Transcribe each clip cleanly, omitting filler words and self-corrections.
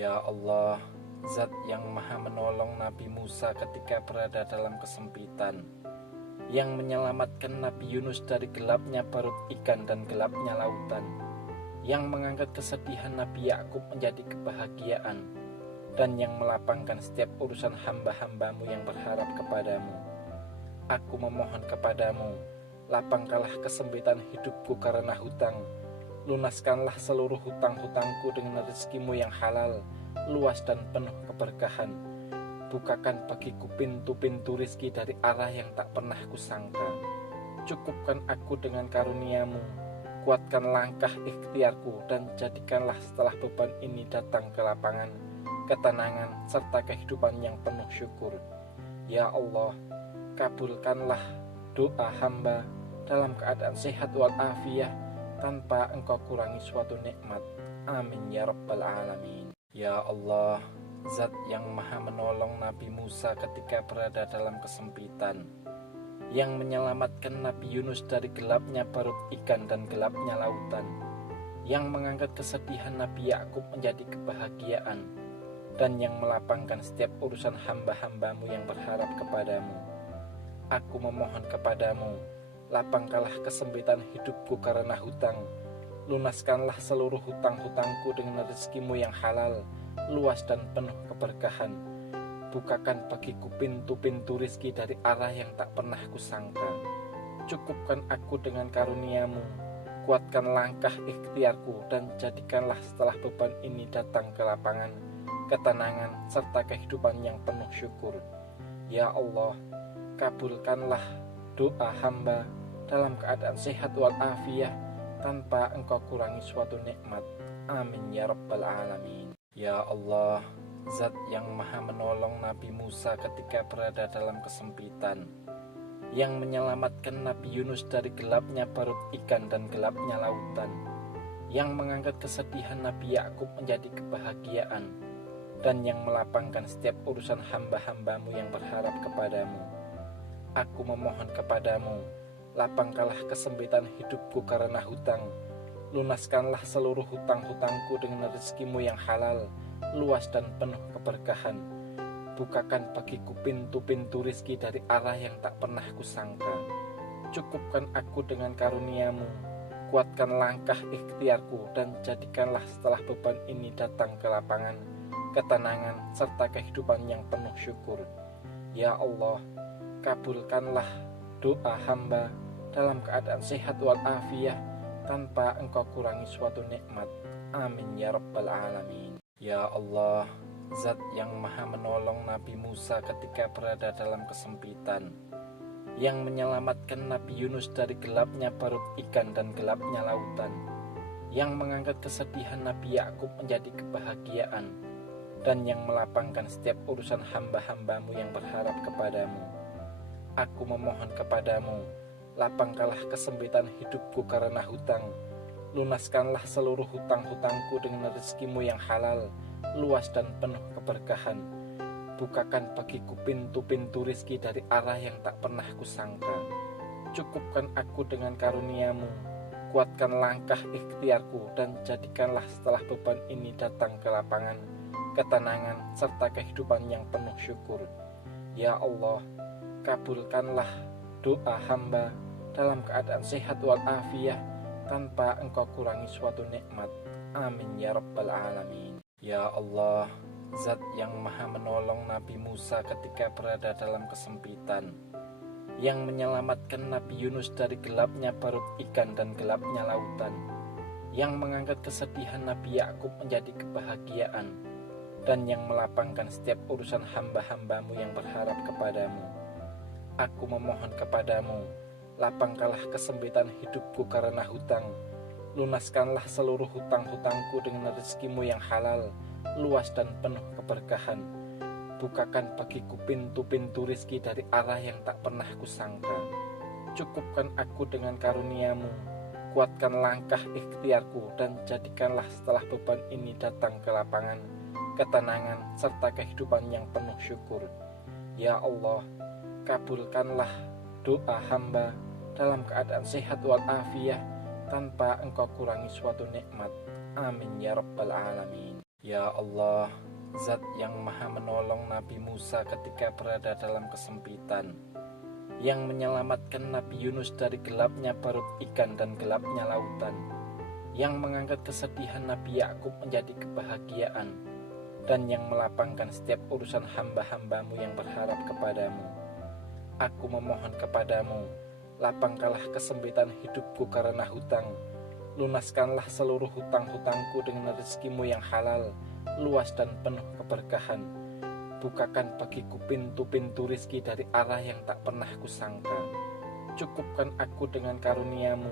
Ya Allah, Zat yang maha menolong Nabi Musa ketika berada dalam kesempitan, yang menyelamatkan Nabi Yunus dari gelapnya perut ikan dan gelapnya lautan, yang mengangkat kesedihan Nabi Yakub menjadi kebahagiaan, dan yang melapangkan setiap urusan hamba-hambamu yang berharap kepadamu. Aku memohon kepadamu, lapangkanlah kesempitan hidupku karena hutang. Lunaskanlah seluruh hutang-hutangku dengan rezekimu yang halal, luas dan penuh keberkahan. Bukakan bagiku pintu-pintu rizki dari arah yang tak pernah kusangka. Cukupkan aku dengan karuniamu, kuatkan langkah ikhtiarku, dan jadikanlah setelah beban ini datang ke lapangan, ketenangan, serta kehidupan yang penuh syukur. Ya Allah, kabulkanlah doa hamba dalam keadaan sehat walafiat, tanpa engkau kurangi suatu nikmat. Amin ya rabbal alamin. Ya Allah, Zat yang maha menolong Nabi Musa ketika berada dalam kesempitan, yang menyelamatkan Nabi Yunus dari gelapnya perut ikan dan gelapnya lautan, yang mengangkat kesedihan Nabi Yakub menjadi kebahagiaan, dan yang melapangkan setiap urusan hamba-hambamu yang berharap kepadamu. Aku memohon kepadamu, lapangkanlah kesempitan hidupku karena hutang. Lunaskanlah seluruh hutang-hutangku dengan rezekimu yang halal, luas dan penuh keberkahan. Bukakan bagiku pintu-pintu rizki dari arah yang tak pernah kusangka. Cukupkan aku dengan karuniamu, kuatkan langkah ikhtiarku, dan jadikanlah setelah beban ini datang ke lapangan, ketenangan, serta kehidupan yang penuh syukur. Ya Allah, kabulkanlah doa hamba dalam keadaan sehat walafiat, tanpa engkau kurangi suatu nikmat. Amin ya rabbal alamin. Ya Allah, Zat yang maha menolong Nabi Musa ketika berada dalam kesempitan, yang menyelamatkan Nabi Yunus dari gelapnya perut ikan dan gelapnya lautan, yang mengangkat kesedihan Nabi Yakub menjadi kebahagiaan, dan yang melapangkan setiap urusan hamba-hambamu yang berharap kepadamu. Aku memohon kepadamu, lapangkanlah kesempitan hidupku karena hutang. Lunaskanlah seluruh hutang-hutangku dengan rezekimu yang halal, luas dan penuh keberkahan. Bukakan bagiku pintu-pintu rizki dari arah yang tak pernah kusangka. Cukupkan aku dengan karuniamu, kuatkan langkah ikhtiarku, dan jadikanlah setelah beban ini datang ke lapangan, ketenangan, serta kehidupan yang penuh syukur. Ya Allah, kabulkanlah doa hamba dalam keadaan sehat walafiat, tanpa engkau kurangi suatu nikmat. Amin ya rabbal alamin. Ya Allah, Zat yang maha menolong Nabi Musa ketika berada dalam kesempitan, yang menyelamatkan Nabi Yunus dari gelapnya perut ikan dan gelapnya lautan, yang mengangkat kesedihan Nabi Yakub menjadi kebahagiaan, dan yang melapangkan setiap urusan hamba-hambamu yang berharap kepadamu. Aku memohon kepadamu, lapangkanlah kesempitan hidupku karena hutang. Lunaskanlah seluruh hutang-hutangku dengan rezekimu yang halal, luas dan penuh keberkahan. Bukakan bagiku pintu-pintu rizki dari arah yang tak pernah kusangka. Cukupkan aku dengan karuniamu, kuatkan langkah ikhtiarku, dan jadikanlah setelah beban ini datang ke lapangan, ketenangan, serta kehidupan yang penuh syukur. Ya Allah, kabulkanlah doa hamba dalam keadaan sehat walafiat, tanpa engkau kurangi suatu nikmat. Amin ya rabbal alamin. Ya Allah, Zat yang maha menolong Nabi Musa ketika berada dalam kesempitan, yang menyelamatkan Nabi Yunus dari gelapnya perut ikan dan gelapnya lautan, yang mengangkat kesedihan Nabi Yakub menjadi kebahagiaan, dan yang melapangkan setiap urusan hamba-hambamu yang berharap kepadamu. Aku memohon kepadamu, lapangkanlah kesempitan hidupku karena hutang. Lunaskanlah seluruh hutang-hutangku dengan rezekimu yang halal, luas dan penuh keberkahan. Bukakan bagiku pintu-pintu rizki dari arah yang tak pernah kusangka. Cukupkan aku dengan karuniamu, kuatkan langkah ikhtiarku, dan jadikanlah setelah beban ini datang ke lapangan, ketenangan, serta kehidupan yang penuh syukur. Ya Allah, kabulkanlah doa hamba dalam keadaan sehat walafiat, tanpa engkau kurangi suatu nikmat. Amin ya rabbal alamin. Ya Allah, Zat yang maha menolong Nabi Musa ketika berada dalam kesempitan, yang menyelamatkan Nabi Yunus dari gelapnya perut ikan dan gelapnya lautan, yang mengangkat kesedihan Nabi Yakub menjadi kebahagiaan, dan yang melapangkan setiap urusan hamba-hambamu yang berharap kepadamu. Aku memohon kepadamu, lapangkanlah kesempitan hidupku karena hutang. Lunaskanlah seluruh hutang-hutangku dengan rezekimu yang halal, luas dan penuh keberkahan. Bukakan bagiku pintu-pintu rizki dari arah yang tak pernah kusangka. Cukupkan aku dengan karuniamu,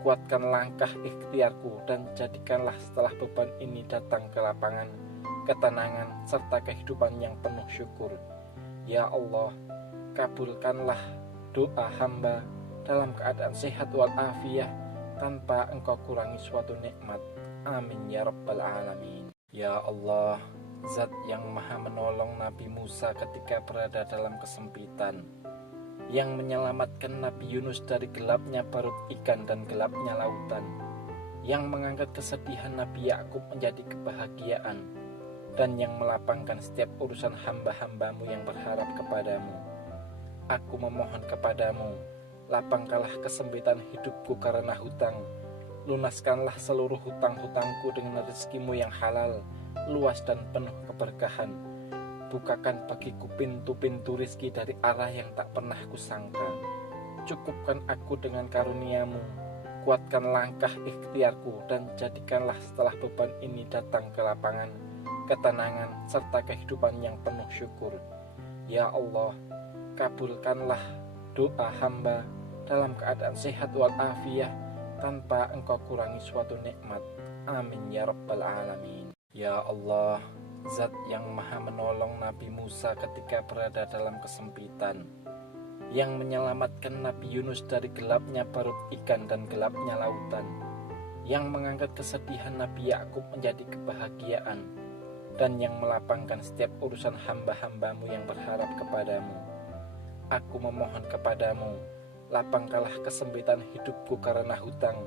kuatkan langkah ikhtiarku, dan jadikanlah setelah beban ini datang ke lapangan, ketenangan, serta kehidupan yang penuh syukur. Ya Allah, kabulkanlah doa hamba dalam keadaan sehat walafiat, tanpa engkau kurangi suatu nikmat. Amin ya rabbal alamin. Ya Allah, Zat yang maha menolong Nabi Musa ketika berada dalam kesempitan, yang menyelamatkan Nabi Yunus dari gelapnya perut ikan dan gelapnya lautan, yang mengangkat kesedihan Nabi Yakub menjadi kebahagiaan, dan yang melapangkan setiap urusan hamba-hambamu yang berharap kepadamu. Aku memohon kepadamu, lapangkanlah kesempitan hidupku karena hutang. Lunaskanlah seluruh hutang-hutangku dengan rezekimu yang halal, luas dan penuh keberkahan. Bukakan bagiku pintu-pintu rizki dari arah yang tak pernah kusangka. Cukupkan aku dengan karuniamu, kuatkan langkah ikhtiarku, dan jadikanlah setelah beban ini datang ke lapangan, ketenangan, serta kehidupan yang penuh syukur. Ya Allah, kabulkanlah doa hamba dalam keadaan sehat walafiat, tanpa engkau kurangi suatu nikmat. Amin ya rabbal alamin. Ya Allah, Zat yang maha menolong Nabi Musa ketika berada dalam kesempitan, yang menyelamatkan Nabi Yunus dari gelapnya perut ikan dan gelapnya lautan, yang mengangkat kesedihan Nabi Yakub menjadi kebahagiaan, dan yang melapangkan setiap urusan hamba-hambamu yang berharap kepadamu. Aku memohon kepadamu, lapangkanlah kesempitan hidupku karena hutang.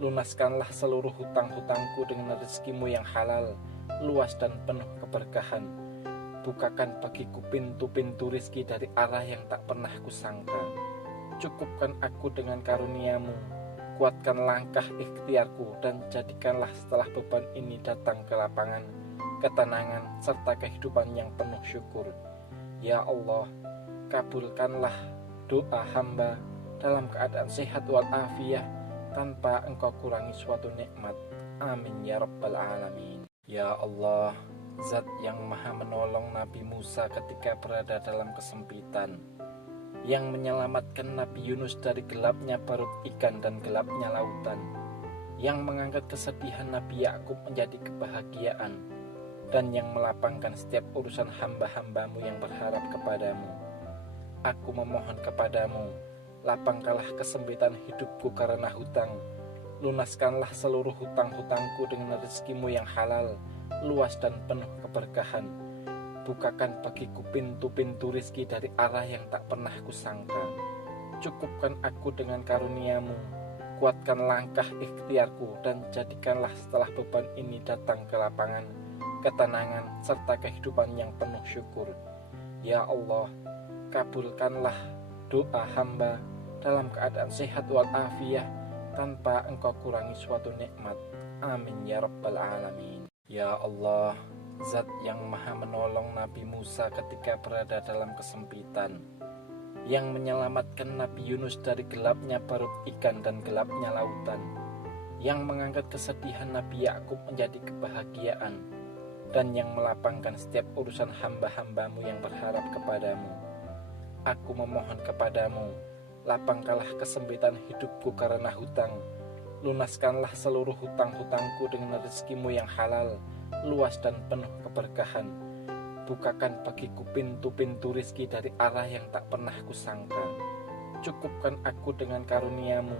Lunaskanlah seluruh hutang-hutangku dengan rezekimu yang halal, luas dan penuh keberkahan. Bukakan bagiku pintu-pintu rizki dari arah yang tak pernah kusangka. Cukupkan aku dengan karuniamu, kuatkan langkah ikhtiarku, dan jadikanlah setelah beban ini datang ke lapangan, ketenangan, serta kehidupan yang penuh syukur. Ya Allah, kabulkanlah doa hamba dalam keadaan sehat walafiat, tanpa engkau kurangi suatu nikmat. Amin ya rabbal alamin. Ya Allah, Zat yang maha menolong Nabi Musa ketika berada dalam kesempitan, yang menyelamatkan Nabi Yunus dari gelapnya perut ikan dan gelapnya lautan, yang mengangkat kesedihan Nabi Yakub menjadi kebahagiaan, dan yang melapangkan setiap urusan hamba-hambamu yang berharap kepadamu. Aku memohon kepadamu, lapangkanlah kesempitan hidupku karena hutang. Lunaskanlah seluruh hutang-hutangku dengan rezekimu yang halal, luas dan penuh keberkahan. Bukakan bagiku pintu-pintu rizki dari arah yang tak pernah kusangka. Cukupkan aku dengan karuniamu, kuatkan langkah ikhtiarku, dan jadikanlah setelah beban ini datang ke lapangan, ketenangan, serta kehidupan yang penuh syukur. Ya Allah, kabulkanlah doa hamba dalam keadaan sehat walafiat, tanpa engkau kurangi suatu nikmat. Amin ya rabbal alamin. Ya Allah, Zat yang maha menolong Nabi Musa ketika berada dalam kesempitan, yang menyelamatkan Nabi Yunus dari gelapnya perut ikan dan gelapnya lautan, yang mengangkat kesedihan Nabi Yakub menjadi kebahagiaan, dan yang melapangkan setiap urusan hamba-hambamu yang berharap kepadamu. Aku memohon kepadamu, lapangkanlah kesempitan hidupku karena hutang. Lunaskanlah seluruh hutang-hutangku dengan rezekimu yang halal, luas dan penuh keberkahan. Bukakan bagiku pintu-pintu rizki dari arah yang tak pernah kusangka. Cukupkan aku dengan karuniamu,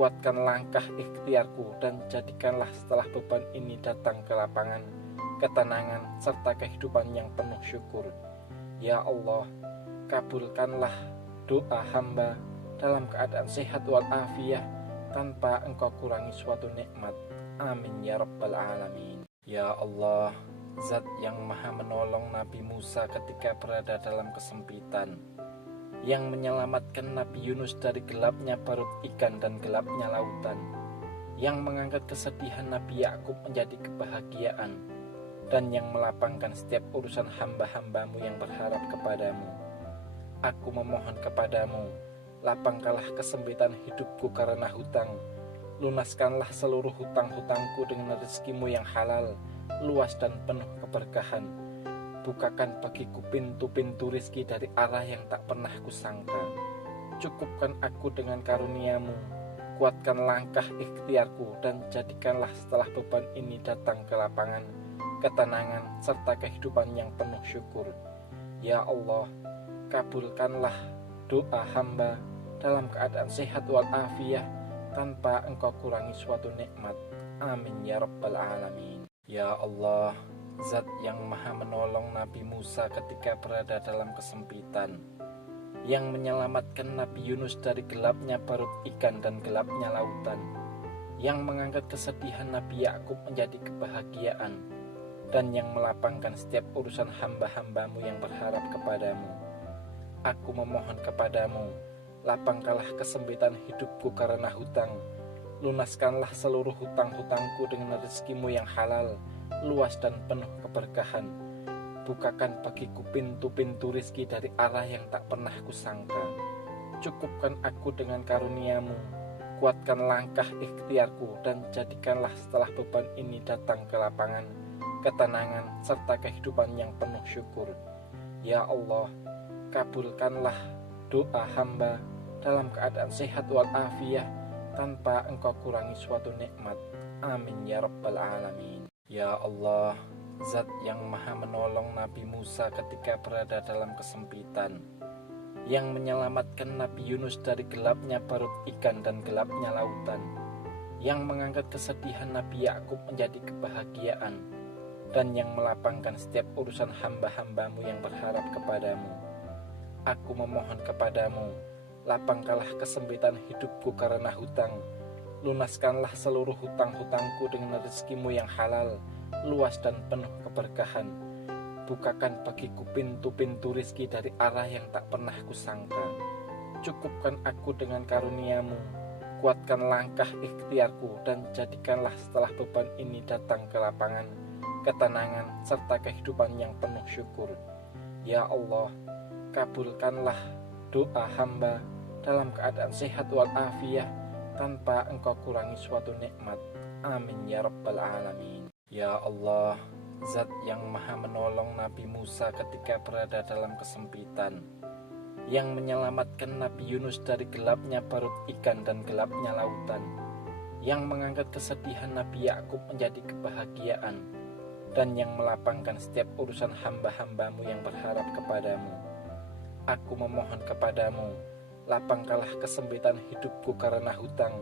kuatkan langkah ikhtiarku, dan jadikanlah setelah beban ini datang ke lapangan, ketenangan, serta kehidupan yang penuh syukur. Ya Allah, kabulkanlah doa hamba dalam keadaan sehat walafiat, tanpa engkau kurangi suatu nikmat. Amin ya rabbal alamin. Ya Allah, Zat yang maha menolong Nabi Musa ketika berada dalam kesempitan, yang menyelamatkan Nabi Yunus dari gelapnya perut ikan dan gelapnya lautan, yang mengangkat kesedihan Nabi Yakub menjadi kebahagiaan, dan yang melapangkan setiap urusan hamba-hambamu yang berharap kepadamu. Aku memohon kepadamu, lapangkanlah kesempitan hidupku karena hutang, lunaskanlah seluruh hutang-hutangku dengan rezekimu yang halal, luas dan penuh keberkahan. Bukakan bagiku pintu-pintu rizki dari arah yang tak pernah kusangka. Cukupkan aku dengan karuniamu, kuatkan langkah ikhtiarku, dan jadikanlah setelah beban ini datang ke lapangan, ketenangan, serta kehidupan yang penuh syukur. Ya Allah, kabulkanlah doa hamba dalam keadaan sehat walafiat tanpa engkau kurangi suatu nikmat. Amin ya rabbal alamin. Ya Allah, Zat yang maha menolong Nabi Musa ketika berada dalam kesempitan, yang menyelamatkan Nabi Yunus dari gelapnya perut ikan dan gelapnya lautan, yang mengangkat kesedihan Nabi Yakub menjadi kebahagiaan, dan yang melapangkan setiap urusan hamba-hambamu yang berharap kepadamu. Aku memohon kepadamu, lapangkanlah kesempitan hidupku karena hutang, lunaskanlah seluruh hutang-hutangku dengan rezekimu yang halal, luas dan penuh keberkahan. Bukakan bagiku pintu-pintu rizki dari arah yang tak pernah kusangka. Cukupkan aku dengan karuniamu, kuatkan langkah ikhtiarku, dan jadikanlah setelah beban ini datang ke lapangan, ketenangan, serta kehidupan yang penuh syukur. Ya Allah, kabulkanlah doa hamba dalam keadaan sehat walafiat tanpa engkau kurangi suatu nikmat. Amin ya rabbal alamin. Ya Allah, Zat yang maha menolong Nabi Musa ketika berada dalam kesempitan, yang menyelamatkan Nabi Yunus dari gelapnya perut ikan dan gelapnya lautan, yang mengangkat kesedihan Nabi Yakub menjadi kebahagiaan, dan yang melapangkan setiap urusan hamba-hambamu yang berharap kepadamu. Aku memohon kepadamu, lapangkanlah kesempitan hidupku karena hutang, lunaskanlah seluruh hutang-hutangku dengan rezekimu yang halal, luas dan penuh keberkahan. Bukakan bagiku pintu-pintu rizki dari arah yang tak pernah kusangka. Cukupkan aku dengan karuniamu, kuatkan langkah ikhtiarku, dan jadikanlah setelah beban ini datang ke lapangan, ketenangan, serta kehidupan yang penuh syukur. Ya Allah, kabulkanlah doa hamba dalam keadaan sehat walafiat tanpa engkau kurangi suatu nikmat. Amin ya rabbal alamin. Ya Allah, Zat yang maha menolong Nabi Musa ketika berada dalam kesempitan, yang menyelamatkan Nabi Yunus dari gelapnya perut ikan dan gelapnya lautan, yang mengangkat kesedihan Nabi Yakub menjadi kebahagiaan, dan yang melapangkan setiap urusan hamba-hambamu yang berharap kepadamu. Aku memohon kepadamu, lapangkanlah kesempitan hidupku karena hutang,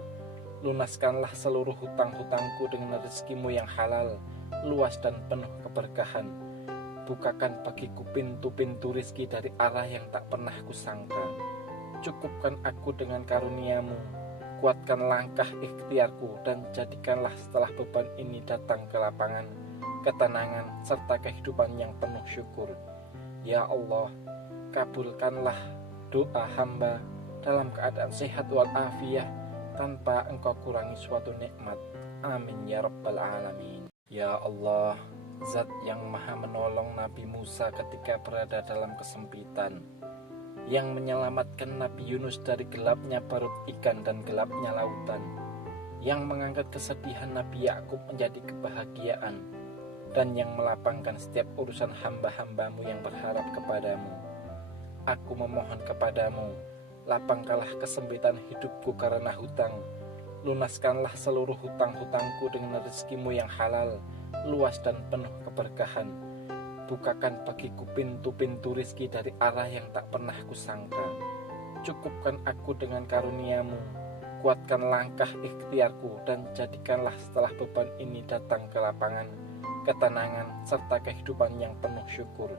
lunaskanlah seluruh hutang-hutangku dengan rezekimu yang halal, luas dan penuh keberkahan. Bukakan bagiku pintu-pintu rizki dari arah yang tak pernah kusangka. Cukupkan aku dengan karuniamu, kuatkan langkah ikhtiarku, dan jadikanlah setelah beban ini datang ke lapangan, ketenangan, serta kehidupan yang penuh syukur. Ya Allah, kabulkanlah doa hamba dalam keadaan sehat walafiat tanpa engkau kurangi suatu nikmat. Amin ya rabbal alamin. Ya Allah, Zat yang maha menolong Nabi Musa ketika berada dalam kesempitan, yang menyelamatkan Nabi Yunus dari gelapnya perut ikan dan gelapnya lautan, yang mengangkat kesedihan Nabi Yakub menjadi kebahagiaan, dan yang melapangkan setiap urusan hamba-hambamu yang berharap kepadamu. Aku memohon kepadamu, lapangkanlah kesempitan hidupku karena hutang, lunaskanlah seluruh hutang-hutangku dengan rezekimu yang halal, luas dan penuh keberkahan. Bukakan bagiku pintu-pintu rizki dari arah yang tak pernah kusangka. Cukupkan aku dengan karuniamu, kuatkan langkah ikhtiarku, dan jadikanlah setelah beban ini datang ke lapangan, ketenangan, serta kehidupan yang penuh syukur.